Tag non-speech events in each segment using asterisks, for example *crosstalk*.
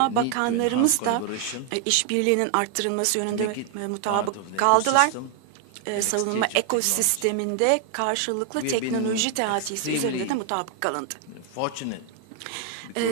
Bakanlarımız da e, işbirliğinin arttırılması yönünde e, mutabık kaldılar. E, savunma ekosisteminde karşılıklı teknoloji teatisi üzerinde de mutabık kalındı.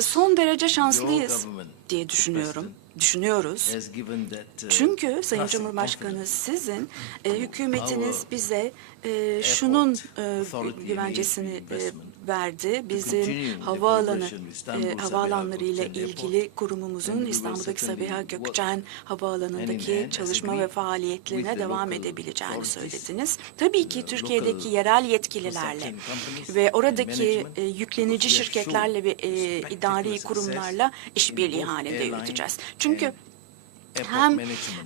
Son derece şanslıyız diye düşünüyorum. Düşünüyoruz. Çünkü Sayın Cumhurbaşkanı sizin e, hükümetiniz bize e, şunun e, güvencesini e, verdi. Bizim havaalanı e, havaalanları ile ilgili kurumumuzun İstanbul'daki Sabiha Gökçen havaalanındaki çalışma ve faaliyetlerine devam edebileceğini söylediniz. Tabii ki Türkiye'deki yerel yetkililerle ve oradaki e, yüklenici şirketlerle ve e, idari kurumlarla işbirliği halinde yürüteceğiz. Çünkü hem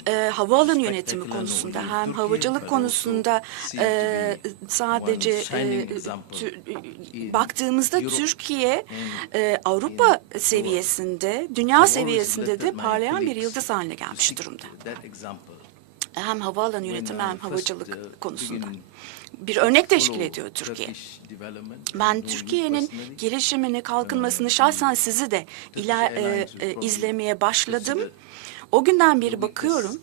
e, havaalanı yönetimi konusunda hem havacılık konusunda e, sadece e, tü- e, baktığımızda Türkiye e, Avrupa seviyesinde, dünya seviyesinde de parlayan bir yıldız haline gelmiş durumda. Hem havaalanı yönetimi hem havacılık konusunda. Bir örnek teşkil ediyor Türkiye. Ben Türkiye'nin gelişimini, kalkınmasını şahsen sizi de iler, e, e, izlemeye başladım. O günden beri bakıyorum,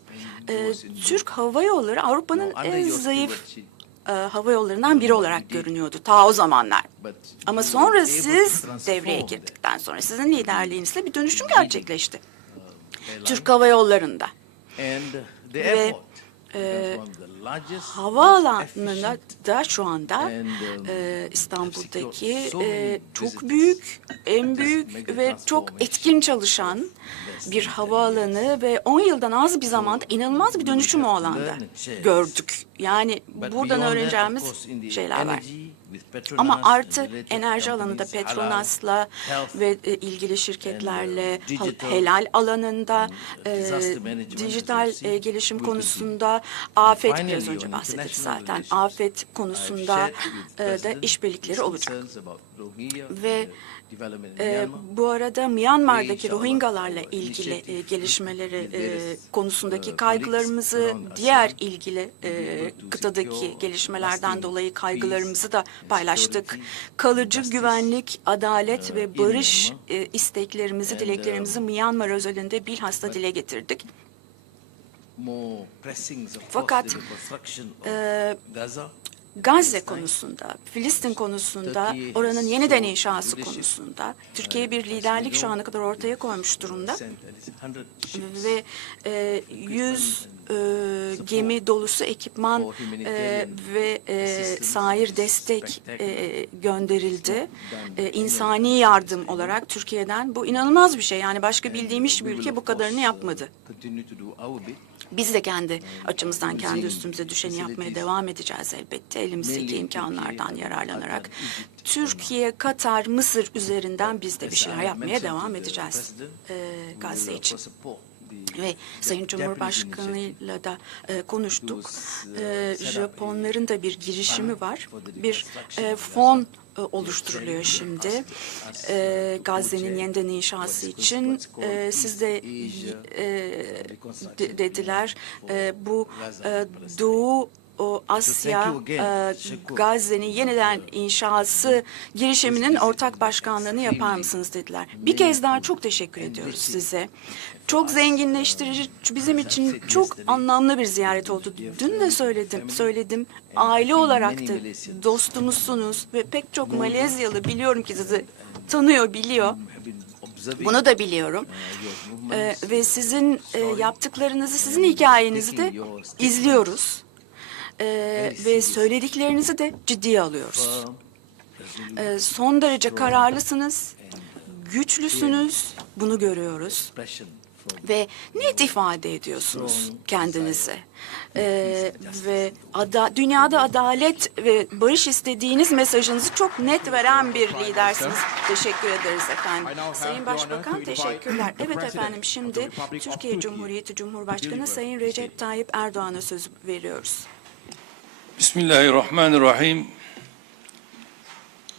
e, Türk Hava Yolları Avrupa'nın en zayıf e, hava yollarından biri olarak görünüyordu ta o zamanlar. Ama sonra siz devreye girdikten sonra sizin liderliğinizle bir dönüşüm gerçekleşti. Türk Hava Yolları'nda. Ve e, Havaalanında da şu anda e, İstanbul'daki e, çok büyük, en büyük ve çok etkin çalışan bir havaalanı ve 10 yıldan az bir zamanda inanılmaz bir dönüşüm o alanda gördük. Yani buradan öğreneceğimiz şeyler var. Ama artı enerji alanında Petronas'la ve e, ilgili şirketlerle ha- helal alanında e, dijital e, gelişim konusunda afet biraz önce bahsettik zaten afet konusunda e, da işbirlikleri olacak. Ve e, bu arada Myanmar'daki Rohingyalarla ilgili e, gelişmeleri *laughs* e, konusundaki kaygılarımızı, diğer ilgili e, kıtadaki gelişmelerden dolayı kaygılarımızı da paylaştık. Kalıcı güvenlik, adalet ve barış e, isteklerimizi, dileklerimizi Myanmar özelinde bilhassa dile getirdik. Fakat, e, Gazze konusunda, Filistin konusunda, oranın yeniden inşası konusunda Türkiye bir liderlik şu ana kadar ortaya koymuş durumda ve e, 100 e, gemi dolusu ekipman e, ve e, sahir destek e, gönderildi. E, insani yardım olarak Türkiye'den bu inanılmaz bir şey. Yani başka bildiğim hiçbir ülke bu kadarını yapmadı. Biz de kendi açımızdan kendi üstümüze düşeni yapmaya devam edeceğiz elbette elimizdeki imkanlardan yararlanarak. Türkiye, Katar, Mısır üzerinden biz de bir şeyler yapmaya devam edeceğiz e, Gazze için. Ve Sayın Cumhurbaşkanı'yla da e, konuştuk. E, Japonların da bir girişimi var. Bir e, fon e, oluşturuluyor şimdi. E, Gazze'nin yeniden inşası için e, siz de e, de- dediler e, bu e, Doğu o Asya, e, Gazze'nin yeniden inşası girişiminin ortak başkanlığını yapar mısınız dediler. Bir kez daha çok teşekkür ediyoruz size. Çok zenginleştirici, bizim için çok anlamlı bir ziyaret oldu. Dün de söyledim, söyledim. Aile olarak da dostumuzsunuz ve pek çok Malezyalı biliyorum ki sizi tanıyor, biliyor. Bunu da biliyorum. Ee, ve sizin e, yaptıklarınızı, sizin hikayenizi de izliyoruz. Ee, ve söylediklerinizi de ciddiye alıyoruz. Ee, son derece kararlısınız, güçlüsünüz, bunu görüyoruz. Ve net ifade ediyorsunuz kendinizi. Ee, ve ada, dünyada adalet ve barış istediğiniz mesajınızı çok net veren bir lidersiniz. Teşekkür ederiz efendim. Sayın Başbakan teşekkürler. Evet efendim şimdi Türkiye Cumhuriyeti Cumhurbaşkanı Sayın Recep Tayyip Erdoğan'a söz veriyoruz. Bismillahirrahmanirrahim.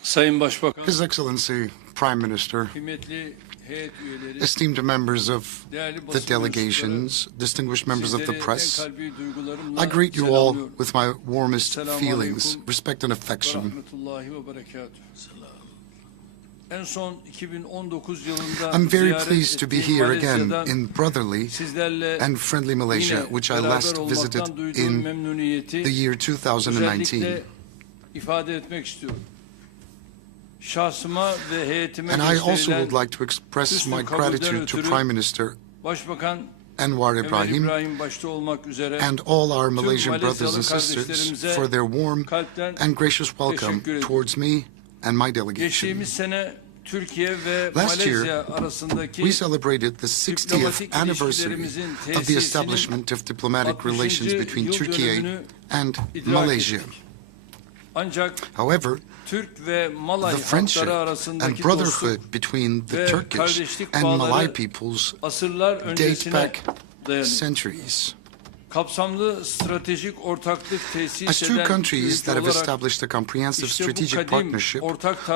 Sayın Başbakan, His Excellency, Prime Minister, kıymetli heyet üyeleri, esteemed members of the delegations, distinguished members of the press, I greet you all with my warmest feelings, respect and affection. I'm very pleased to be here again in brotherly and friendly Malaysia, which I last visited in the year 2019. özellikle ifade etmek istiyorum. Şahsıma ve heyetime And I also would like to express my gratitude to Prime Minister Anwar Ibrahim İbrahim başta olmak üzere and all our Malaysian brothers and sisters for their warm and gracious welcome towards me and my delegation. Geçtiğimiz sene Türkiye ve Last year, Malezya arasındaki We celebrated the 60th diplomatik anniversary ilişkilerimizin of the tesisinin establishment of diplomatic 60. relations between yıl Turkey dönümünü and idrak Malaysia. ettik. Ancak However, Türk ve Malay the friendship halkları and arasındaki dostluk brotherhood between the ve Turkish kardeşlik and Malay peoples asırlar date öncesine back dayanır. centuries. As two countries that have established a comprehensive strategic partnership,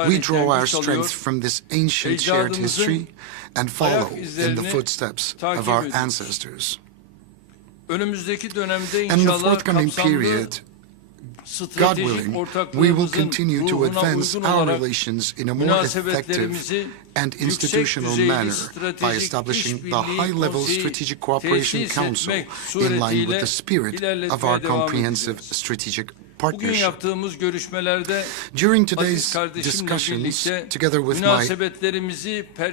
we draw our strength from this ancient shared history and follow in the footsteps of our ancestors. And the forthcoming period, God willing, we will continue to advance our relations in a more effective and institutional manner by establishing the high-level Strategic Cooperation Council in line with the spirit of our comprehensive strategic partnership. During today's discussions, together with my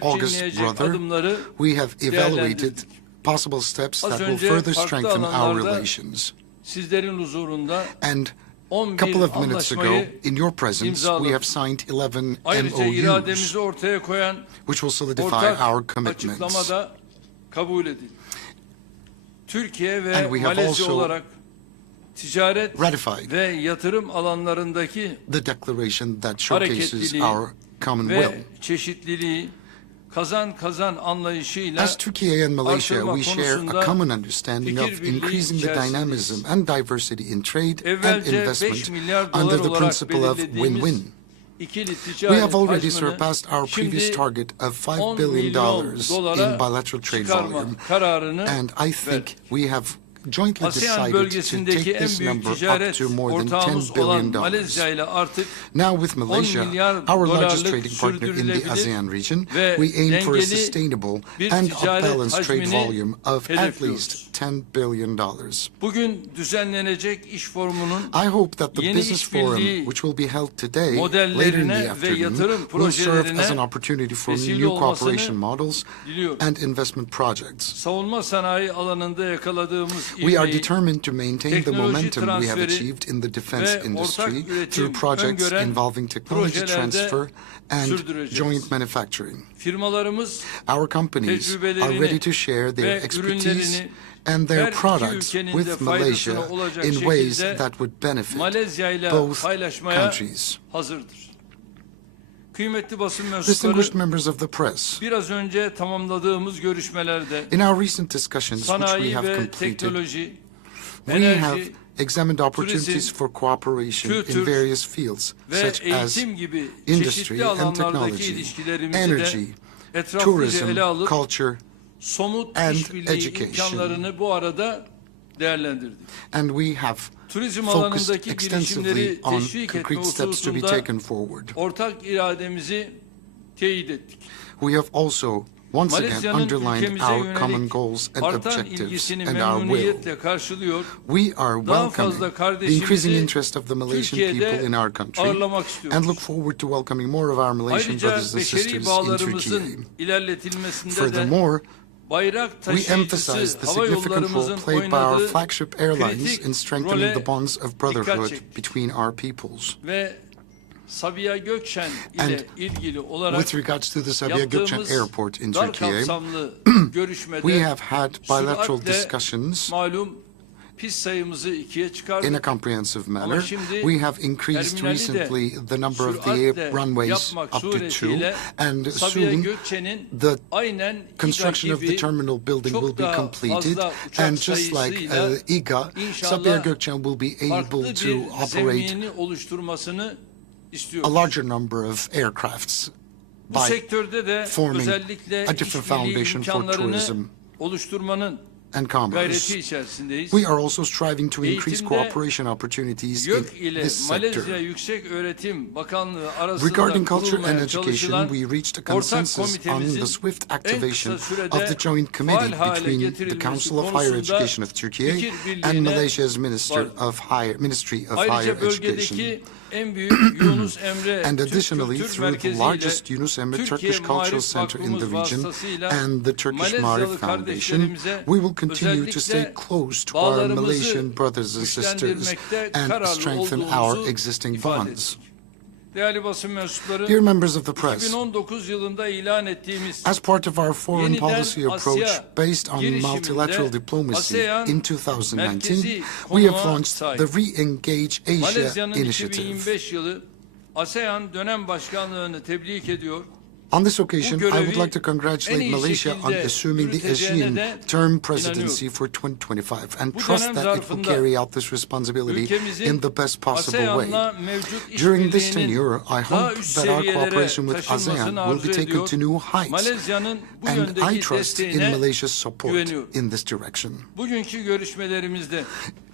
August brother, we have evaluated possible steps that will further strengthen our relations. Sizlerin huzurunda And 11 a couple of minutes ago, in your presence, we have signed 11 Ayrıca MOUs, irademizi ortaya koyan which will solidify our commitments. da kabul edildi. Türkiye ve And we have Malezya also olarak ticaret ratified ve yatırım alanlarındaki the declaration that showcases our common will. Çeşitliliği kazan kazan anlayışıyla As Turkey and Malaysia, we share a common understanding of increasing the dynamism and diversity in trade and investment under the principle of win-win. We have already surpassed our previous target of $5 billion in bilateral trade volume. And I think we have ASEAN bölgesindeki en büyük ticaret ortağımız $10 olan. Malezya ile artık Now with Malaysia, milyar our largest trading partner in the ASEAN region, we aim for a sustainable bir and ticaret balanced trade hacmini volume of at hedefliyoruz. least $10 billion. bugün düzenlenecek iş forumunun I hope that the Yeni business forum, which will be held today, later in the afternoon, will serve as an opportunity for new cooperation models diliyorum. and investment projects. savunma sanayi alanında yakaladığımız We are determined to maintain the momentum we have achieved in the defense industry through projects involving technology transfer and joint manufacturing. Our companies are ready to share their expertise and their products with Malaysia in ways that would benefit both countries. Kıymetli basın Distinguished mensupları, members of the press, biraz önce tamamladığımız görüşmelerde in our recent discussions, which we sanayi have ve completed, teknoloji, we have enerji examined opportunities for cooperation in kültür various fields, ve such as eğitim gibi industry çeşitli and alanlardaki technology, ilişkilerimizi energy, de etraflıca tourism, ele alıp culture, somut and işbirliği education. imkanlarını bu arada değerlendirdik. and we have Turizm alanındaki girişimleri teşvik etme concrete steps to be hususunda taken forward. ortak irademizi teyit ettik. We have also once again underlined our common goals and objectives and our will. We are welcoming the increasing interest of the Malaysian people in our country and look forward to welcoming more of our Malaysian brothers and sisters in de Furthermore, we emphasize the significant role played by our flagship airlines in strengthening the bonds of brotherhood between our peoples. ve Sabiha Gökçen And ile ilgili olarak With regards to the Sabiha Gökçen Airport in Turkey, *clears throat* we have had bilateral discussions malum in a comprehensive manner. We have increased recently the number of the runways up to two, and soon the construction of the terminal building will be completed, and just like uh, IGA, Sabiha Gökçen will be able to operate a larger number of aircrafts by forming a different foundation for tourism and commerce. We are also striving to increase cooperation opportunities in this sector. Regarding culture and education, we reached a consensus on the swift activation of the joint committee between the Council of Higher Education of Turkey and Malaysia's Minister of Higher Ministry of Higher Education. Bölgedeki en büyük *clears throat* Yunus Emre And additionally, through the largest Yunus Emre Turkish Cultural Center in the region and the Turkish Marif Foundation, we will continue to stay close to our Malaysian brothers and sisters and strengthen our existing bonds. Değerli basın mensupları, Dear members of the press, 2019 yılında ilan ettiğimiz As part of our foreign policy approach based on multilateral diplomacy in 2019, merkezi we have launched the Re-Engage Asia Malezya'nın initiative. 2025 yılı ASEAN dönem başkanlığını tebrik ediyor. On this occasion, I would like to congratulate Malaysia on assuming the ASEAN term presidency for 2025 and trust that it will carry out this responsibility in the best possible way. During this tenure, I hope that our cooperation with ASEAN will be taken to new heights, and I trust in Malaysia's support in this direction.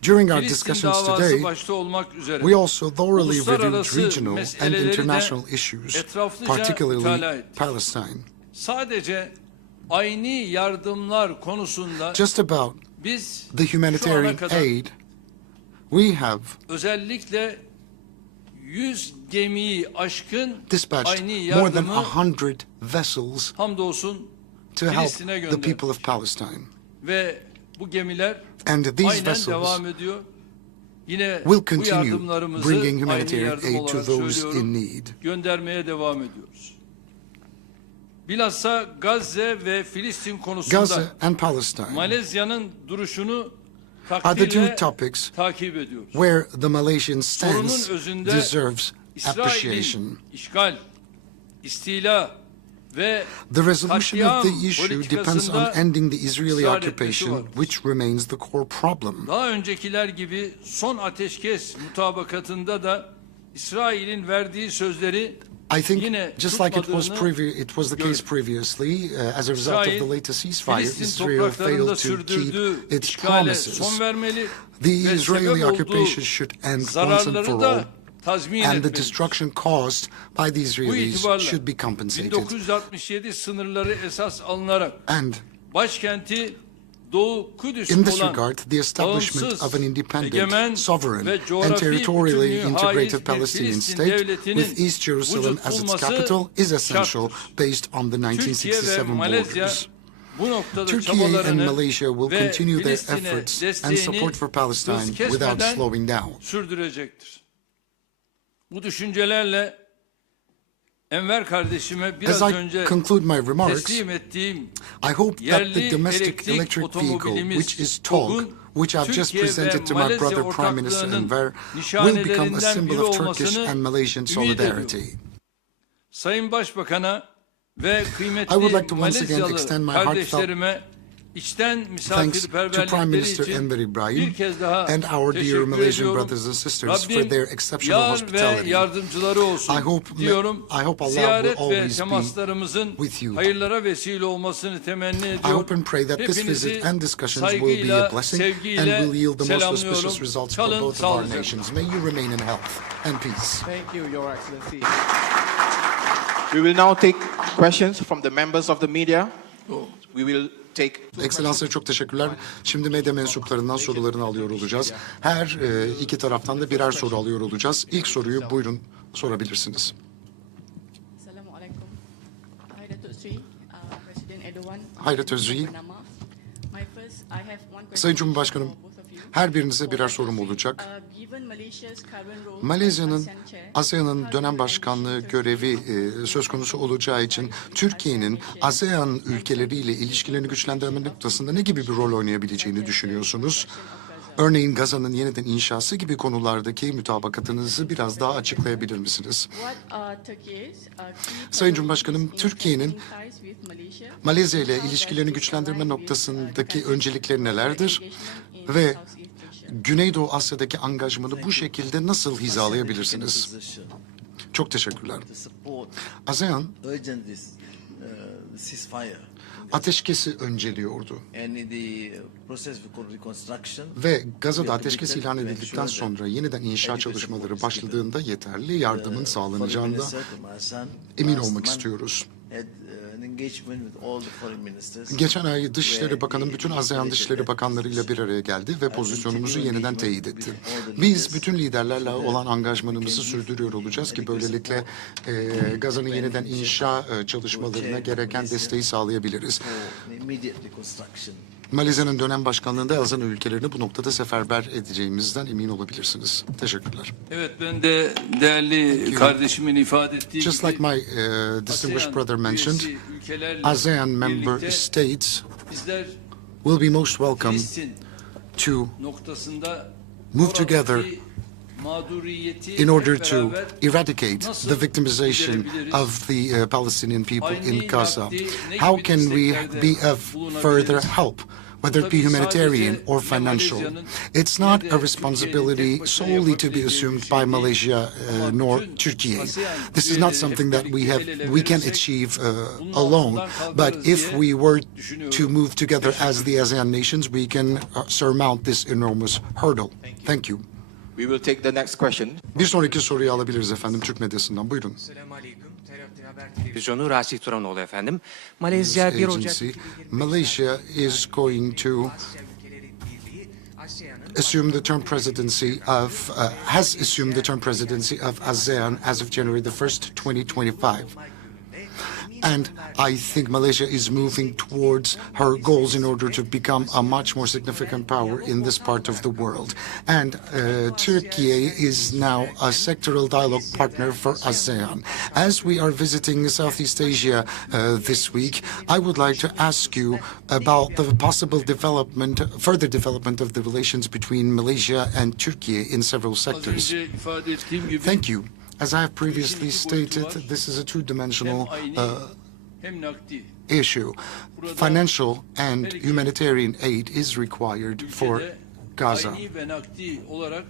During our discussions today, başta olmak üzere We also thoroughly reviewed regional and international issues, particularly Palestine. sadece ayni yardımlar konusunda Just about biz the humanitarian aid, we have özellikle 100 gemiyi aşkın dispatched ayni more than yardımı a hundred vessels hamdolsun to help the people of Palestine. ve bu gemiler And these aynen vessels devam ediyor. Yine will bu continue yardımlarımızı bringing aynı humanitarian aid to those in need. göndermeye devam ediyoruz. Bilhassa Gazze ve Filistin konusunda Gaza and Palestine Malezya'nın duruşunu are the two takdirle topics takip ediyoruz. where the Malaysian stance özünde deserves İsrail'in appreciation. işgal, istila ve The resolution of the issue depends on politikasında ending the Israeli ısrar etmesi occupation, vardır. which remains the core problem. Daha öncekiler gibi son ateşkes mutabakatında da İsrail'in verdiği sözleri I think just like it was tutmadığını previ- it was the case previously, uh, as a result of the latest ceasefire, Israel failed to keep its promises. The Israeli occupation should end once and for all, and the destruction caused by the Israelis should be compensated. 1967 sınırları esas alınarak And in this regard, the establishment of an independent, sovereign, and territorially integrated Palestinian state with East Jerusalem as its capital is essential based on the 1967 borders. Turkey and Malaysia will continue their efforts and support for Palestine without slowing down. Bu düşüncelerle Enver kardeşime biraz As I önce conclude my remarks, I hope that the domestic electric vehicle, which is TOG, which I've just presented to my brother Prime Minister Enver, will become a symbol of Turkish and Malaysian solidarity. Sayın Başbakan'a ve I would like to once again extend my heartfelt Thanks to Prime Minister için Enver Ibrahim and our dear Malaysian brothers and sisters for their exceptional hospitality. yardımcıları I hope- I hope Allah will always be with you. hayırlara vesile olmasını temenni ediyor. I hope and pray that this visit and discussions will be a blessing and will yield the most auspicious results for both of our nations. May you remain in health and peace. Thank you, Your Excellency. We will now take questions from the members of the media. We will Ekselanslara çok teşekkürler. Şimdi medya mensuplarından sorularını alıyor olacağız. Her e, iki taraftan da birer soru alıyor olacağız. İlk soruyu buyurun sorabilirsiniz. Assalamualaikum. Hi Datuk Sri, uh, President Erdogan. Hi, Datuk Sri. Panama. My first, I have one question Sayın Cumhurbaşkanım, her birinize birer sorum olacak. Malezya'nın ASEAN'ın dönem başkanlığı görevi e, söz konusu olacağı için Türkiye'nin ASEAN ülkeleriyle ilişkilerini güçlendirme noktasında ne gibi bir rol oynayabileceğini düşünüyorsunuz? Örneğin Gaza'nın yeniden inşası gibi konulardaki mutabakatınızı biraz daha açıklayabilir misiniz? Sayın Cumhurbaşkanım, Türkiye'nin? Malezya ile ilişkilerini güçlendirme noktasındaki öncelikleri nelerdir? Ve? Güneydoğu Asya'daki angajmanı bu şekilde nasıl hizalayabilirsiniz? Çok teşekkürler. ASEAN uh, ateşkesi önceliyordu. Ve Gaza'da ateşkes ilan edildikten sonra yeniden inşa çalışmaları başladığında yeterli yardımın Foreign sağlanacağında Minister Kemal Hasan emin olmak istiyoruz. Geçen ay Dışişleri Bakanı bütün ASEAN Dışişleri Bakanlarıyla bir araya geldi ve pozisyonumuzu yeniden teyit etti. Biz bütün liderlerle olan angajmanımızı sürdürüyor olacağız ki böylelikle e, Gaza'nın yeniden inşa e, çalışmalarına gereken desteği sağlayabiliriz. Malezya'nın dönem başkanlığında ASEAN ülkelerini bu noktada seferber edeceğimizden emin olabilirsiniz. Teşekkürler. Evet ben de değerli kardeşimin ifade ettiği Just gibi like my uh, distinguished ASEAN brother mentioned, ASEAN member states bizler will be most welcome Filistin to noktasında Move together in order to eradicate the victimization of the uh, Palestinian people in Gaza. How can we be of further help? Whether it be humanitarian or financial, it's not a responsibility solely to be assumed by. Malaysia uh, nor Turkey. This is not something that we have we can achieve uh, alone. But if we were to move together as the ASEAN nations, we can uh, surmount this enormous hurdle. Thank you. We will take the next question. Bir sonraki soruyu alabiliriz efendim Türk medyasından. Buyurun. Televizyonu Rasih Turanoğlu efendim. Malezya 1 Ocak agency, 2025 Malaysia is going to assume the term presidency of, uh, has assumed the term presidency of ASEAN as of January the 1st, 2025. And I think Malaysia is moving towards her goals in order to become a much more significant power in this part of the world. And uh, Turkey is now a sectoral dialogue partner for ASEAN. As we are visiting Southeast Asia uh, this week, I would like to ask you about the possible development, further development of the relations between Malaysia and Turkey in several sectors. Thank you. As I have previously stated, this is a two-dimensional uh, ayni hem nakdi issue. Financial and humanitarian aid is required for Gaza. ayni ve nakdi olarak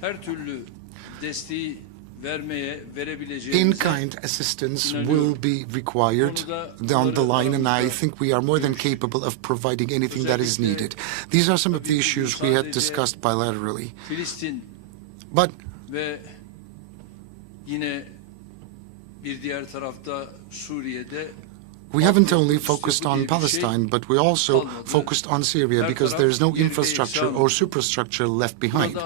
her türlü desteği vermeye verebileceğimize In-kind assistance will be required down the line, and I think we are more than capable of providing anything that is needed. These are some of the issues we had discussed bilaterally. But yine bir diğer tarafta Suriye'de We haven't only focused on Palestine, but we also focused on Syria because there is no infrastructure or superstructure left behind.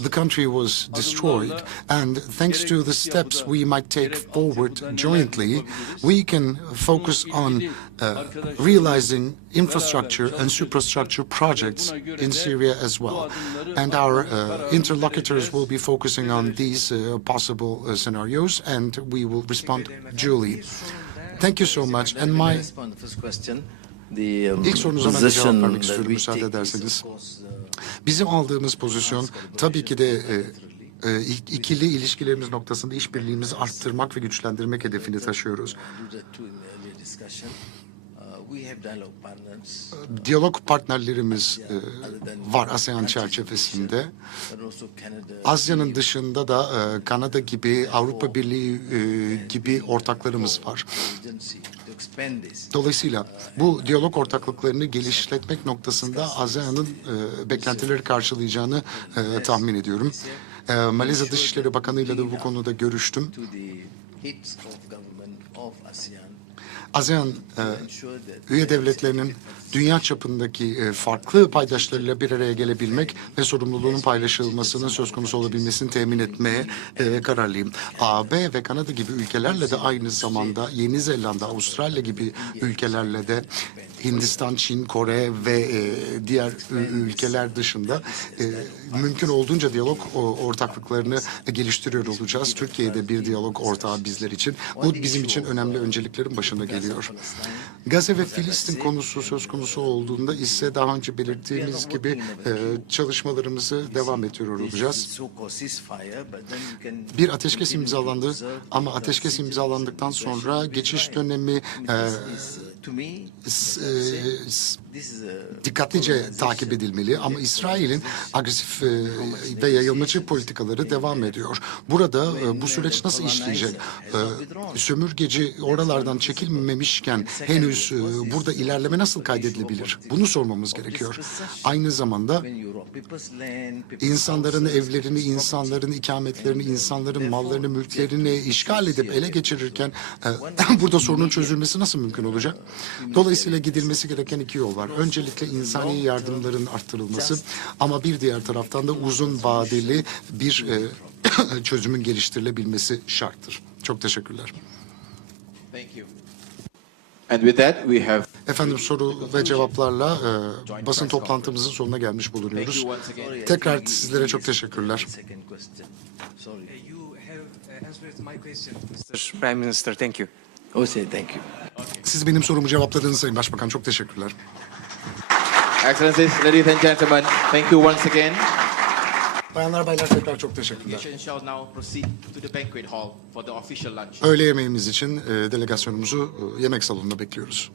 The country was destroyed, and thanks to the steps we might take forward jointly, we can focus on uh, realizing infrastructure and superstructure projects in Syria as well. And our uh, interlocutors will be focusing on these uh, possible uh, scenarios, and we will respond duly. Thank you so much. And my. The um, İlk sorunuza ben cevap vermek istiyorum müsaade ederseniz. uh, Bizim aldığımız pozisyon tabii ki de e, e, ik- ikili ilişkilerimiz noktasında işbirliğimizi arttırmak ve güçlendirmek hedefini taşıyoruz. do that too in the earlier discussion. Uh, we have dialogue partners, Diyalog partnerlerimiz e, var ASEAN çerçevesinde. Asya'nın dışında da e, Kanada gibi, Avrupa Birliği e, gibi ortaklarımız var. Dolayısıyla bu diyalog ortaklıklarını geliştirmek noktasında ASEAN'ın beklentileri karşılayacağını tahmin ediyorum. Malezya Dışişleri Bakanı ile de bu konuda görüştüm. ASEAN e, üye devletlerinin dünya çapındaki e, farklı paydaşlarıyla bir araya gelebilmek ve sorumluluğunun paylaşılmasının söz konusu olabilmesini temin etmeye e, kararlıyım. AB ve Kanada gibi ülkelerle de aynı zamanda Yeni Zelanda, Avustralya gibi ülkelerle de Hindistan, Çin, Kore ve e, diğer ülkeler dışında mümkün olduğunca diyalog ortaklıklarını geliştiriyor olacağız. Türkiye'de bir diyalog ortağı bizler için. Bu bizim için önemli önceliklerin başında geliyor. Gazze ve Filistin konusu söz konusu olduğunda ise daha önce belirttiğimiz gibi e, çalışmalarımızı devam ediyor olacağız. Bir ateşkes imzalandı ama ateşkes imzalandıktan sonra geçiş dönemi e, e, dikkatlice takip edilmeli ama İsrail'in agresif e, ve yayılmacı politikaları devam ediyor. Burada e, bu süreç nasıl işleyecek? Sömürgeci oralardan çekilmemişken henüz burada ilerleme nasıl kaydedilebilir? Bunu sormamız gerekiyor. Aynı zamanda insanların evlerini, insanların ikametlerini, insanların mallarını, mülklerini işgal edip ele geçirirken e, *laughs* burada sorunun çözülmesi nasıl mümkün olacak? Dolayısıyla gidilmesi gereken iki yol var. Öncelikle insani yardımların arttırılması ama bir diğer taraftan da uzun vadeli bir e, *coughs* çözümün geliştirilebilmesi şarttır. Çok teşekkürler. Thank you. And with that, we have Efendim soru ve cevaplarla e, basın toplantımızın sonuna gelmiş bulunuyoruz. Tekrar sizlere çok teşekkürler. Prime Minister. Thank you. Oh, say thank you. Siz benim sorumu cevapladınız Sayın Başbakan. Çok teşekkürler. Excellencies, ladies and gentlemen, thank you once again. Bayanlar baylar tekrar çok teşekkürler. Delegation shall now proceed to the banquet hall for the official lunch. Öğle yemeğimiz için e, delegasyonumuzu e, yemek salonuna bekliyoruz.